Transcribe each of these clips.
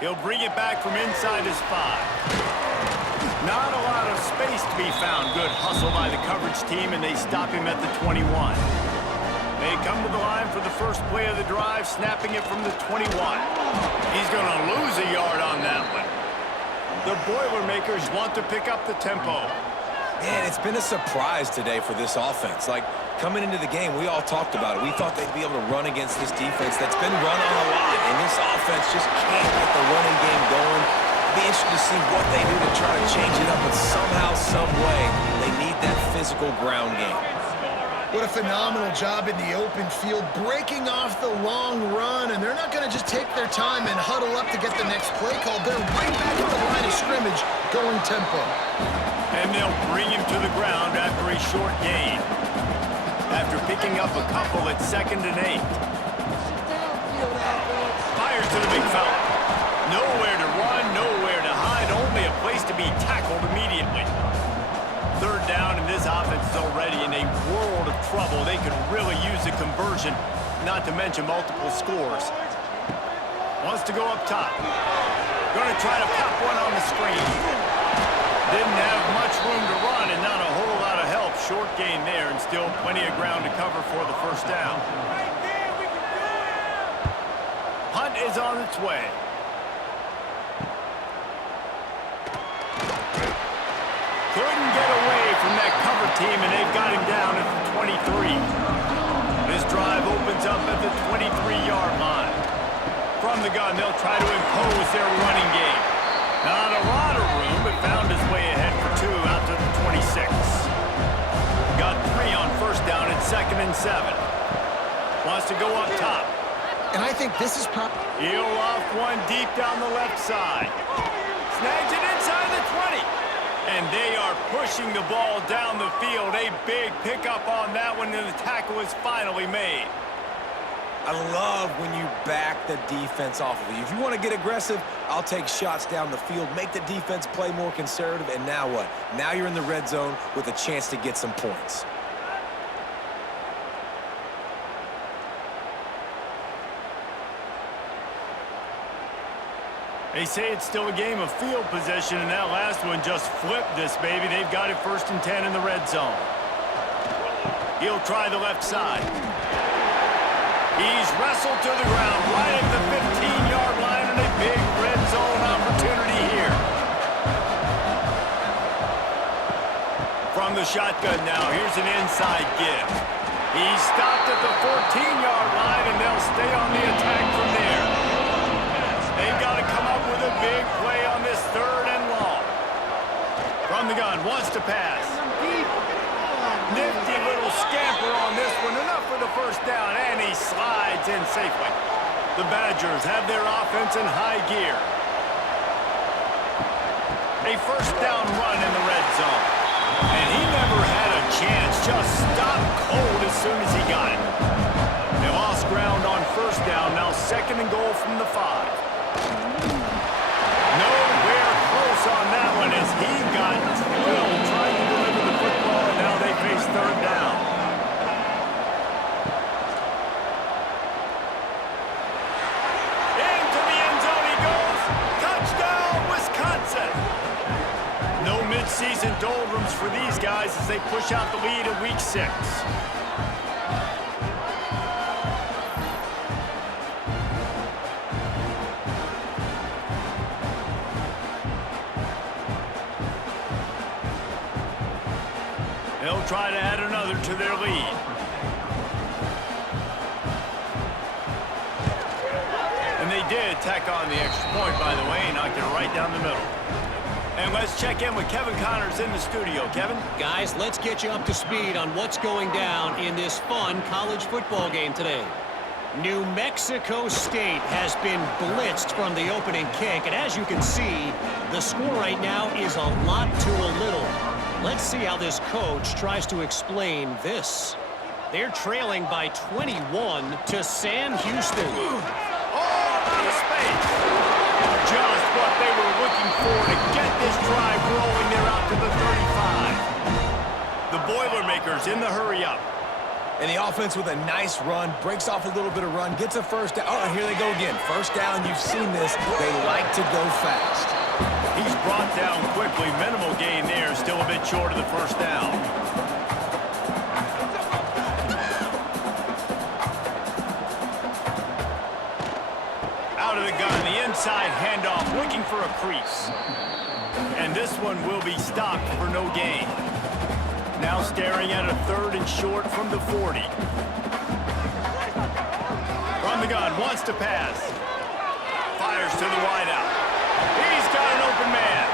He'll bring it back from inside his 5. Not a lot of space to be found. Good hustle by the coverage team, and they stop him at the 21. They come to the line for the first play of the drive, snapping it from the 21. He's going to lose a yard on that one. The Boilermakers want to pick up the tempo. Man, it's been a surprise today for this offense. Like, coming into the game, we all talked about it. We thought they'd be able to run against this defense that's been run on a lot, and this offense just can't get the running game going. It'll be interesting to see what they do to try to change it up, but somehow, some way, they need that physical ground game. What a phenomenal job in the open field, breaking off the long run, and they're not going to just take their time and huddle up to get the next play called. They're right back at the line of scrimmage, going tempo. And they'll bring him to the ground after a short gain. After picking up a couple at 2nd and 8. Fires to the big fella. Nowhere to run, nowhere to hide, only a place to be tackled immediately. 3rd down, and this offense is already in a world of trouble. They could really use a conversion, not to mention multiple scores. Wants to go up top. Going to try to pop one on the screen. Didn't have much room to run and not a whole lot of help. Short gain there and still plenty of ground to cover for the first down. Hunt is on its way. Couldn't get away from that cover team, and they've got him down at the 23. This drive opens up at the 23-yard line. From the gun, they'll try to impose their running game. Not a lot of room, but found his way ahead for 2 out to the 26. Got 3 on first down at 2nd and 7. Wants to go up top. And I think this is He'll off one deep down the left side. Snags it inside the 20. And they are pushing the ball down the field. A big pickup on that one, and the tackle is finally made. I love when you back the defense off of you. If you want to get aggressive, I'll take shots down the field, make the defense play more conservative, and now what? Now you're in the red zone with a chance to get some points. They say it's still a game of field possession, and that last one just flipped this baby. They've got it 1st and 10 in the red zone. He'll try the left side. He's wrestled to the ground right at the 15-yard line, and a big red zone opportunity here. From the shotgun now, here's an inside give. He's stopped at the 14-yard line, and they'll stay on the attack from there. They've got to come up with a big play on this 3rd and long. From the gun, wants to pass. Nifty little scamper on this one. Enough for the first down, and he slides in safely. The Badgers have their offense in high gear. A first down run in the red zone. And he never had a chance. Just stopped cold as soon as he got it. They lost ground on first down. Now 2nd and goal from the 5. Nowhere close on that one as he got drilled trying to deliver the football, and now they face 3rd down. Into the end zone he goes. Touchdown, Wisconsin. No midseason doldrums for these guys as they push out the lead in Week 6. They'll try to add another to their lead. And they did tack on the extra point, by the way, and knocked it right down the middle. And let's check in with Kevin Connors in the studio. Kevin? Guys, let's get you up to speed on what's going down in this fun college football game today. New Mexico State has been blitzed from the opening kick, and as you can see, the score right now is a lot to a little. Let's see how this coach tries to explain this. They're trailing by 21 to Sam Houston. Oh, out of space. Just what they were looking for to get this drive rolling. They're out to the 35. The Boilermakers in the hurry up. And the offense with a nice run, breaks off a little bit of run, gets a first down. Oh, and here they go again. First down, you've seen this. They like to go fast. He's brought down quickly. Minimal gain there, still a bit short of the first down. Out of the gun, the inside handoff, looking for a crease. And this one will be stopped for no gain. Now staring at a 3rd and short from the 40. From the gun, wants to pass. Fires to the wideout. He's got an open man.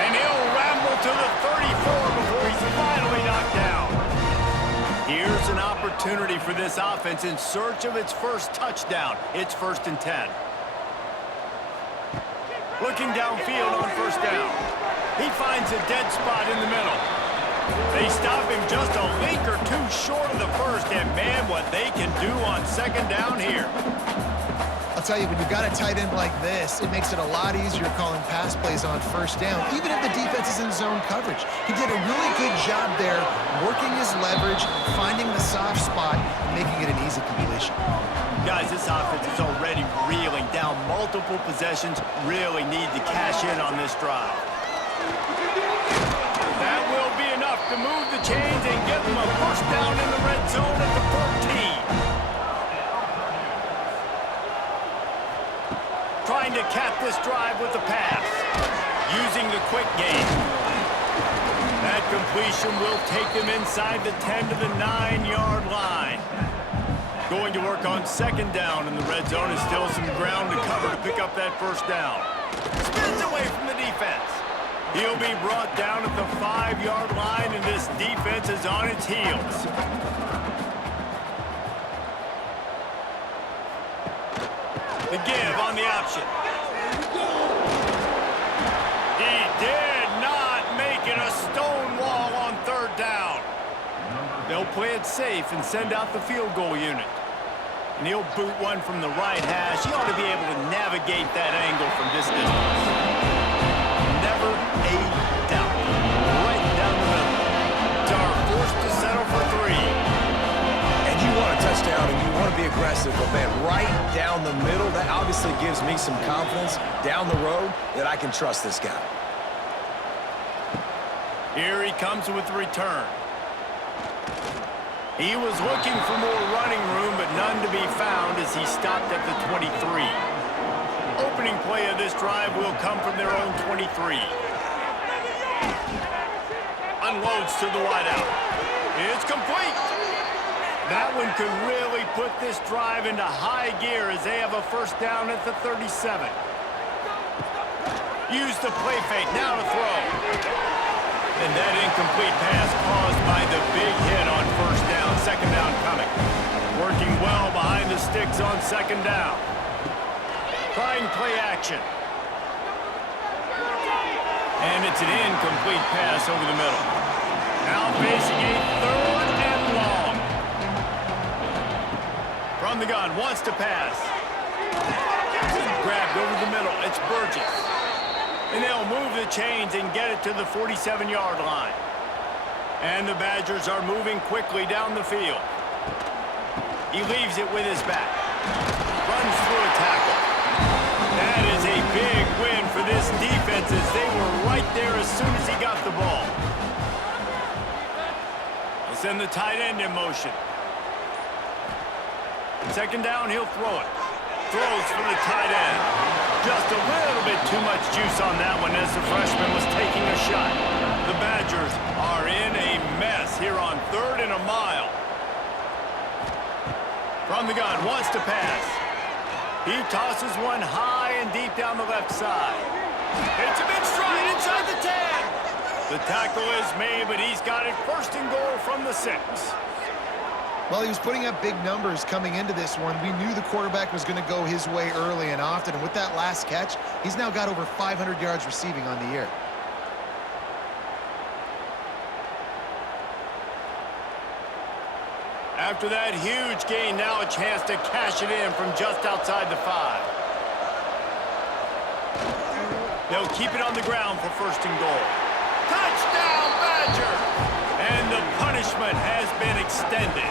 And he'll ramble to the 34 before he's finally knocked down. Here's an opportunity for this offense in search of its first touchdown. It's 1st and 10. Looking downfield on first down. He finds a dead spot in the middle. They stop him just a link or two short of the first, and man, what they can do on 2nd down here. I'll tell you, when you've got a tight end like this, it makes it a lot easier calling pass plays on first down, even if the defense is in zone coverage. He did a really good job there, working his leverage, finding the soft spot, and making it an easy completion. Guys, this offense is already reeling down multiple possessions, really need to cash in on this drive. That will be enough to move the chains and give them a first down in the red zone at the 14. Trying to cap this drive with the pass, using the quick game. That completion will take them inside the 10 to the 9-yard line. Going to work on 2nd down in the red zone, and still some ground to cover to pick up that first down. Spins away from the defense. He'll be brought down at the 5-yard line, and this defense is on its heels. The give on the option. He did not make it a stone wall on 3rd down. They'll play it safe and send out the field goal unit. And he'll boot one from the right hash. He ought to be able to navigate that angle from this distance. Never a doubt. Right down the middle. Dar forced to settle for 3. And you want a touchdown and you want to be aggressive, but man, right down the middle, that obviously gives me some confidence down the road that I can trust this guy. Here he comes with the return. He was looking for more running room, but none to be found as he stopped at the 23. Opening play of this drive will come from their own 23. Unloads to the wideout. It's complete. That one could really put this drive into high gear as they have a first down at the 37. Use the play fake, now to throw. And that incomplete pass caused by the big hit on first down. 2nd down coming. Working well behind the sticks on 2nd down. Trying play action. And it's an incomplete pass over the middle. Now facing a 3rd and long. From the gun, wants to pass. Grabbed over the middle. It's Burgess. And they'll move the chains and get it to the 47-yard line. And the Badgers are moving quickly down the field. He leaves it with his back. Runs through a tackle. That is a big win for this defense as they were right there as soon as he got the ball. They'll send the tight end in motion. 2nd down, he'll throw it. Throws for the tight end. Just a little bit too much juice on that one as the freshman was taking a shot. The Badgers are in a mess here on 3rd and a mile. From the gun, wants to pass. He tosses one high and deep down the left side. It's a big stride inside the 10. The tackle is made, but he's got it 1st and goal from the 6. Well, he was putting up big numbers coming into this one. We knew the quarterback was going to go his way early and often. And with that last catch, he's now got over 500 yards receiving on the year. After that huge gain, now a chance to cash it in from just outside the 5. They'll keep it on the ground for 1st and goal. Touchdown, Badger! And the punishment has been extended.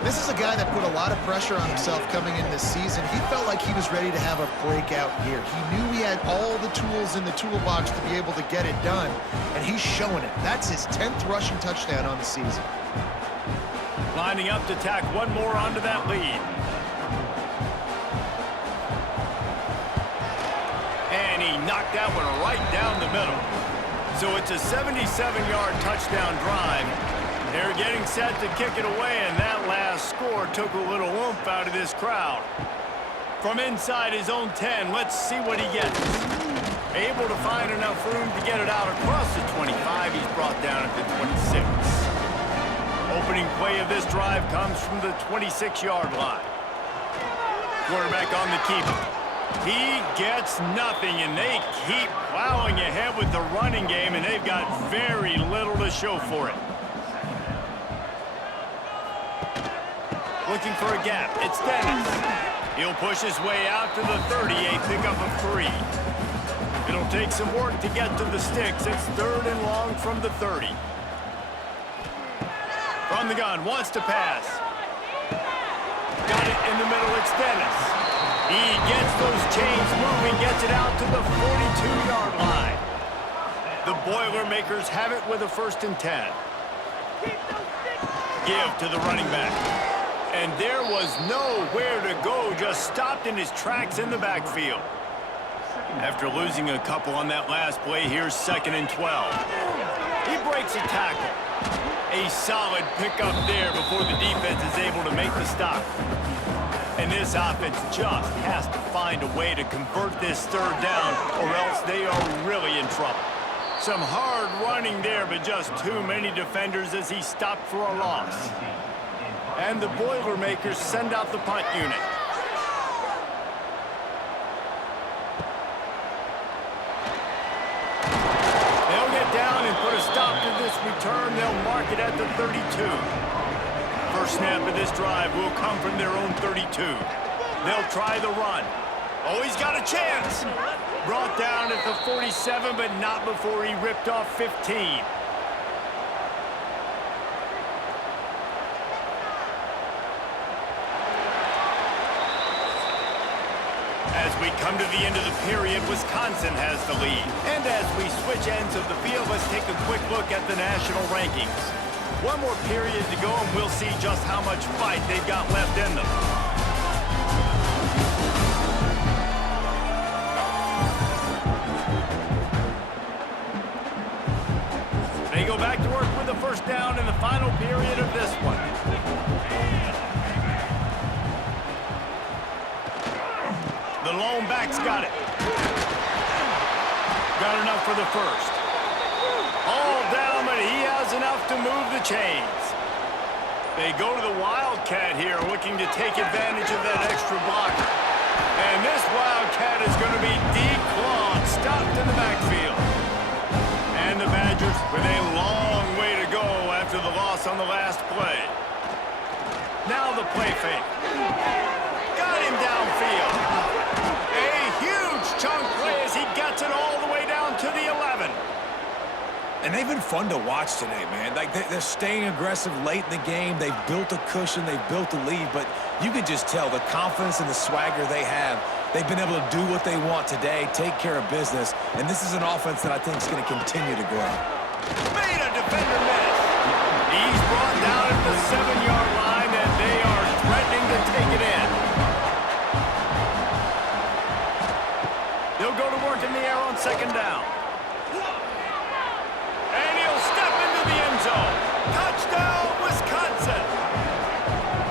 This is a guy that put a lot of pressure on himself coming in this season. He felt like he was ready to have a breakout year. He knew he had all the tools in the toolbox to be able to get it done, and he's showing it. That's his 10th rushing touchdown on the season. Lining up to tack one more onto that lead. And he knocked that one right down the middle. So it's a 77-yard touchdown drive. They're getting set to kick it away, and that last score took a little oomph out of this crowd. From inside his own 10, let's see what he gets. Able to find enough room to get it out across the 25. He's brought down at the 26. Opening play of this drive comes from the 26-yard line. Quarterback on the keeper. He gets nothing, and they keep plowing ahead with the running game, and they've got very little to show for it. Looking for a gap. It's Dennis. He'll push his way out to the 30, a pickup of 3. It'll take some work to get to the sticks. It's 3rd and long from the 30. From the gun, wants to pass. Got it in the middle, it's Dennis. He gets those chains moving, gets it out to the 42-yard line. The Boilermakers have it with a 1st and 10. Give to the running back. And there was nowhere to go, just stopped in his tracks in the backfield. After losing a couple on that last play, here's 2nd and 12. He breaks a tackle. A solid pickup there before the defense is able to make the stop. And this offense just has to find a way to convert this 3rd down, or else they are really in trouble. Some hard running there, but just too many defenders as he stopped for a loss. And the Boilermakers send out the punt unit. They'll get down and put a stop to this return. They'll mark it at the 32. First snap of this drive will come from their own 32. They'll try the run. Oh, he's got a chance. Brought down at the 47, but not before he ripped off 15. As we come to the end of the period, Wisconsin has the lead. And as we switch ends of the field, let's take a quick look at the national rankings. One more period to go, and we'll see just how much fight they've got left in them. They go back to work with the 1st down in the final period of this one. The lone back's got it. Got enough for the 1st. All down, but he has enough to move the chains. They go to the Wildcat here, looking to take advantage of that extra blocker. And this Wildcat is going to be declawed, stopped in the backfield. And the Badgers with a long way to go after the loss on the last play. Now the play fake. Got him downfield. A huge chunk play as he gets it all the way down to the 11. And they've been fun to watch today, man. Like, they're staying aggressive late in the game. They've built a cushion. They've built a lead. But you can just tell the confidence and the swagger they have. They've been able to do what they want today, take care of business. And this is an offense that I think is going to continue to grow. Made a defender miss. He's brought down at the 7-yard line, and they are threatening to take it in. They'll go to work in the air on 2nd down. And he'll step into the end zone. Touchdown, Wisconsin.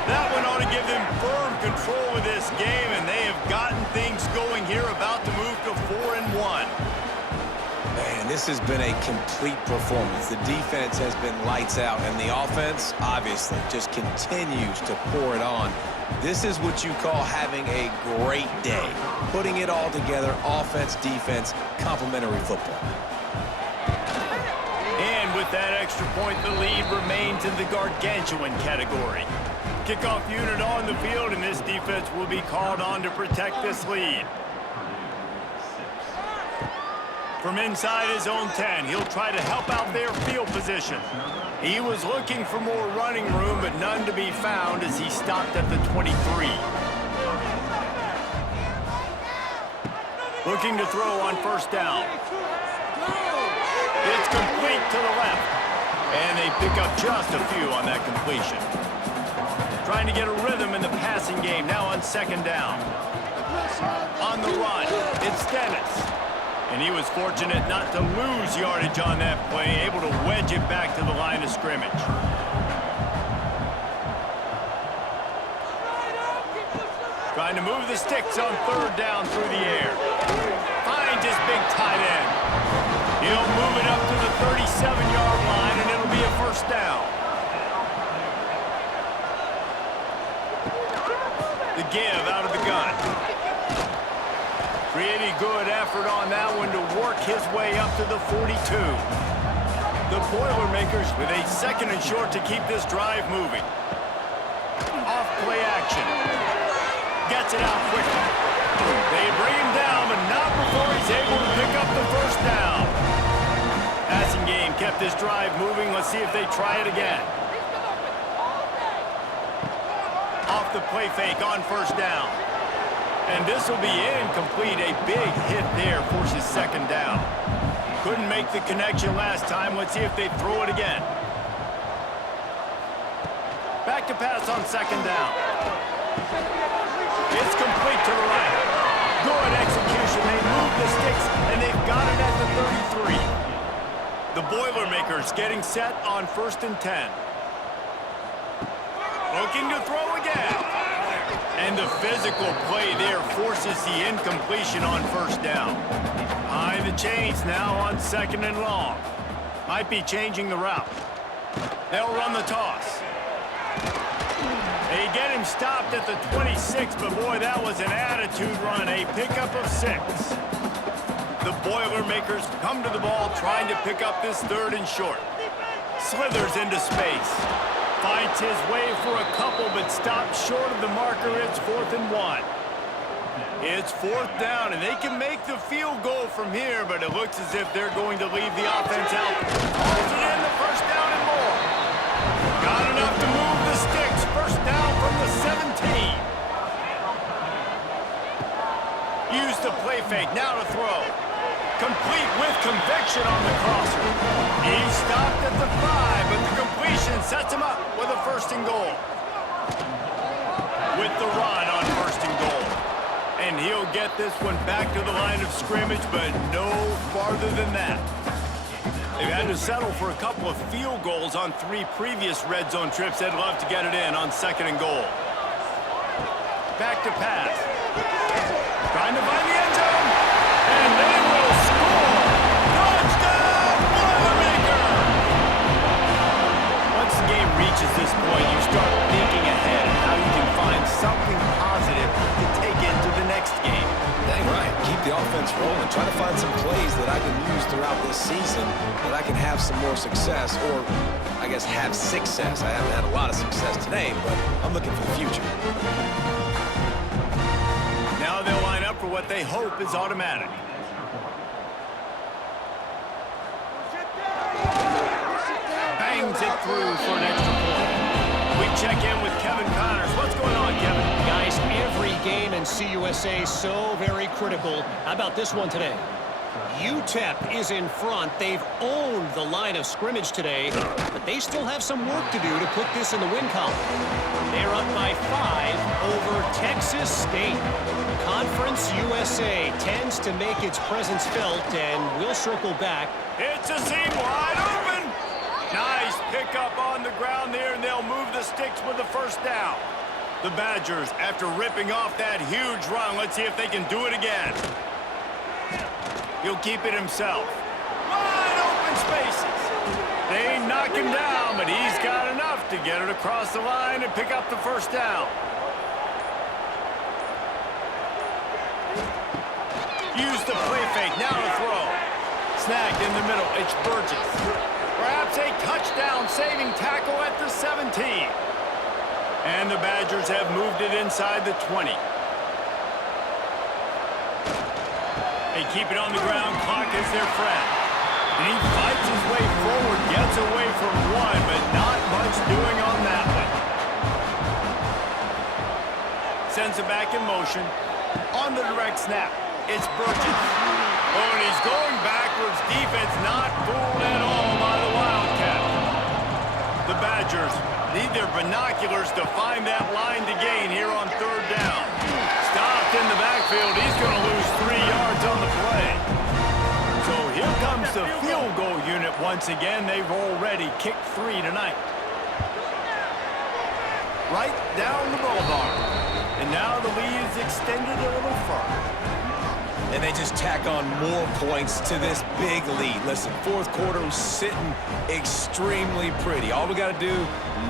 That one ought to give them firm control of this game, and they have gotten things going here, about to move to 4-1. Man, this has been a complete performance. The defense has been lights out, and the offense, obviously, just continues to pour it on. This is what you call having a great day. Putting it all together, offense, defense, complementary football. And with that extra point, the lead remains in the gargantuan category. Kickoff unit on the field, and this defense will be called on to protect this lead. From inside his own 10, he'll try to help out their field position. He was looking for more running room, but none to be found as he stopped at the 23. Looking to throw on first down. It's complete to the left. And they pick up just a few on that completion. Trying to get a rhythm in the passing game now on second down. On the run, it's Dennis. And he was fortunate not to lose yardage on that play, able to wedge it back to the line of scrimmage. Trying to move the sticks on third down through the air. Finds his big tight end. He'll move it up to the 37-yard line, and it'll be a first down. The give out of the gun. Pretty good effort on that one to work his way up to the 42. The Boilermakers with a second and short to keep this drive moving. Off play action. Gets it out quickly. They bring him down, but not before he's able to pick up the first down. Passing game kept this drive moving. Let's see if they try it again. Off the play fake on first down. And this will be incomplete. A big hit there forces second down. Couldn't make the connection last time. Let's see if they throw it again. Back to pass on second down. It's complete to the right. Good execution. They move the sticks, and they've got it at the 33. The Boilermakers getting set on first and 10. Looking to throw again. And the physical play there forces the incompletion on first down. High the chains now on second and long. Might be changing the route. They'll run the toss. They get him stopped at the 26, but boy, that was an attitude run. A pickup of 6. The Boilermakers come to the ball trying to pick up this third and short. Slithers into space. Fights his way for a couple, but stops short of the marker. It's 4th and 1. It's 4th down, and they can make the field goal from here, but it looks as if they're going to leave the offense out. Calls it in, the first down and more. Got enough to move the sticks. First down from the 17. Use the play fake, now to throw. Complete with conviction on the crosser. He stopped at the 5, but the completion sets him up with a first and goal. With the run on first and goal. And he'll get this one back to the line of scrimmage, but no farther than that. They've had to settle for a couple of field goals on 3 previous red zone trips. They'd love to get it in on second and goal. Back to pass. Trying to find the end zone. And they will score! Touchdown, Boilermakers! Once the game reaches this point, you start thinking ahead of how you can find something positive to take into the next game. Dang right. Keep the offense rolling. Try to find some plays that I can use throughout this season that I can have some more success, or I guess have success. I haven't had a lot of success today, but I'm looking for the future. Now they'll line up for what they hope is automatic. Bangs it through for an extra point. We check in with Kevin Connors. What's going on, Kevin? Guys, every game in CUSA so very critical. How about this one today? UTEP is in front. They've owned the line of scrimmage today, but they still have some work to do to put this in the win column. They're up by 5 over Texas State. Conference USA tends to make its presence felt, and we'll circle back. It's a seam wide open. Nice pickup on the ground there, and they'll move the sticks with the first down. The Badgers, after ripping off that huge run, let's see if they can do it again. He'll keep it himself. Wide open spaces. They knock him down, but he's got enough to get it across the line and pick up the first down. Use the play fake, now to throw. Snagged in the middle, it's Burgess. Perhaps a touchdown-saving tackle at the 17. And the Badgers have moved it inside the 20. A They keep it on the ground. Clock is their friend. And he fights his way forward, gets away from one, but not much doing on that one. Sends it back in motion. On the direct snap, it's Burgess. Oh, and he's going backwards. Defense not fooled at all by the Wildcat. The Badgers need their binoculars to find that line to gain here on third down. Stopped in the backfield. He's going to lose 3 yards on the play. So here comes the field goal unit once again. They've already kicked 3 tonight. Right down the boulevard. And now the lead is extended a little further. And they just tack on more points to this big lead. Listen, fourth quarter was sitting extremely pretty. All we got to do,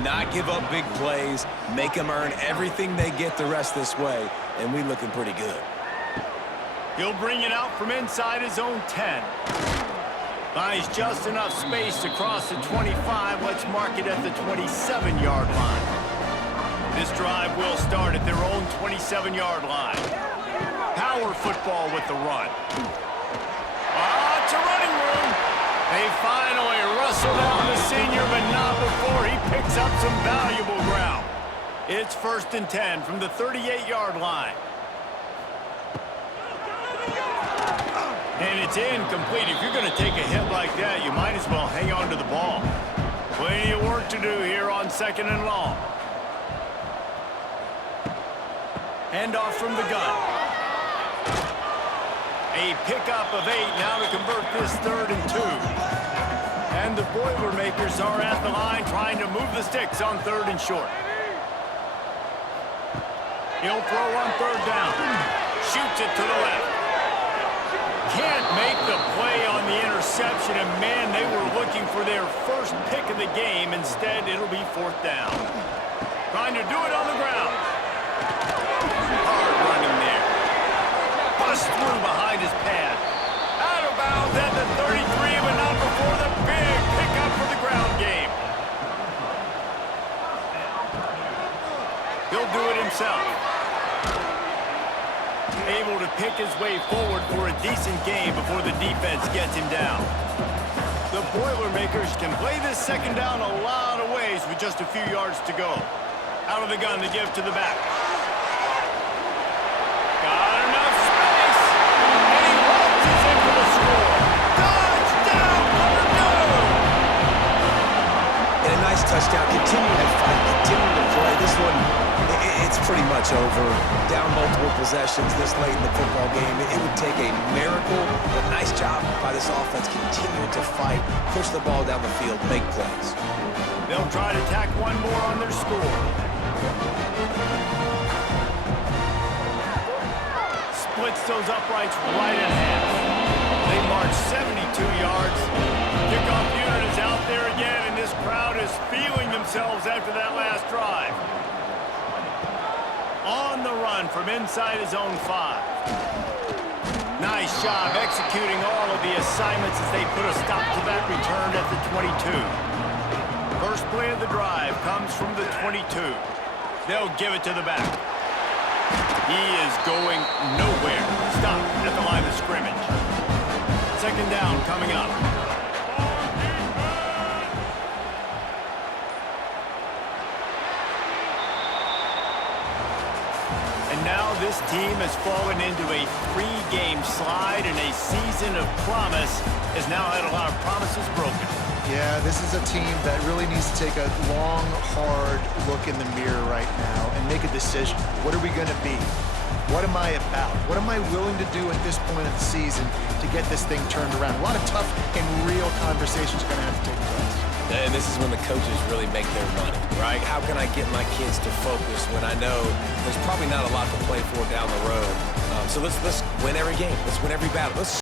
not give up big plays, make them earn everything they get the rest this way, and we looking pretty good. He'll bring it out from inside his own 10. Finds just enough space to cross the 25. Let's mark it at the 27-yard line. This drive will start at their own 27-yard line. Power football with the run. It's a running room. They finally wrestle down the senior, but not before he picks up some valuable ground. It's 1st and 10 from the 38-yard line. And it's incomplete. If you're going to take a hit like that, you might as well hang on to the ball. Plenty of work to do here on 2nd and long. Handoff from the gun. A pickup of 8 now to convert this 3rd and 2. And the Boilermakers are at the line trying to move the sticks on 3rd and short. He'll throw on 3rd down. Shoots it to the left. Can't make the play on the interception, and man, they were looking for their first pick of the game. Instead, it'll be 4th down. Trying to do it on the ground. Hard running there. Bust through behind his pad. Out of bounds at the 33, but not before the big pickup for the ground game. He'll do it himself. Able to pick his way forward for a decent game before the defense gets him down. The Boilermakers can play this 2nd down a lot of ways with just a few yards to go. Out of the gun to give to the back. Got enough space. And he launches in for the score. Touchdown, Purdue! And a nice touchdown. Continue to fight. Continue to play. This one, it's pretty much over. Down multiple possessions this late in the football game. It would take a miracle, but nice job by this offense continuing to fight, push the ball down the field, make plays. They'll try to tack one more on their score. Splits those uprights right in half. They march 72 yards. Kickoff unit is out there again, and this crowd is feeling themselves after that last drive. On the run from inside his own 5. Nice job executing all of the assignments as they put a stop to that return at the 22. First play of the drive comes from the 22. They'll give it to the back. He is going nowhere. Stop at the line of scrimmage. 2nd down coming up. And now this team has fallen into a 3-game slide, and a season of promise has now had a lot of promises broken. Yeah, this is a team that really needs to take a long, hard look in the mirror right now and make a decision. What are we going to be? What am I about? What am I willing to do at this point of the season to get this thing turned around? A lot of tough and real conversations are going to have to take place. And this is when the coaches really make their money, right? How can I get my kids to focus when I know there's probably not a lot to play for down the road? So let's win every game. Let's win every battle. Let's